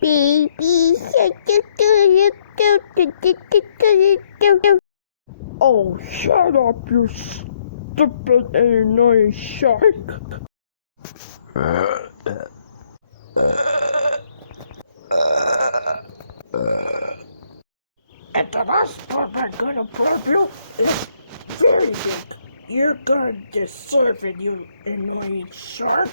Baby shark. Oh, shut up, you stupid and annoying shark. And the last part I'm gonna prove you is very big. You're gonna deserve it, you annoying shark.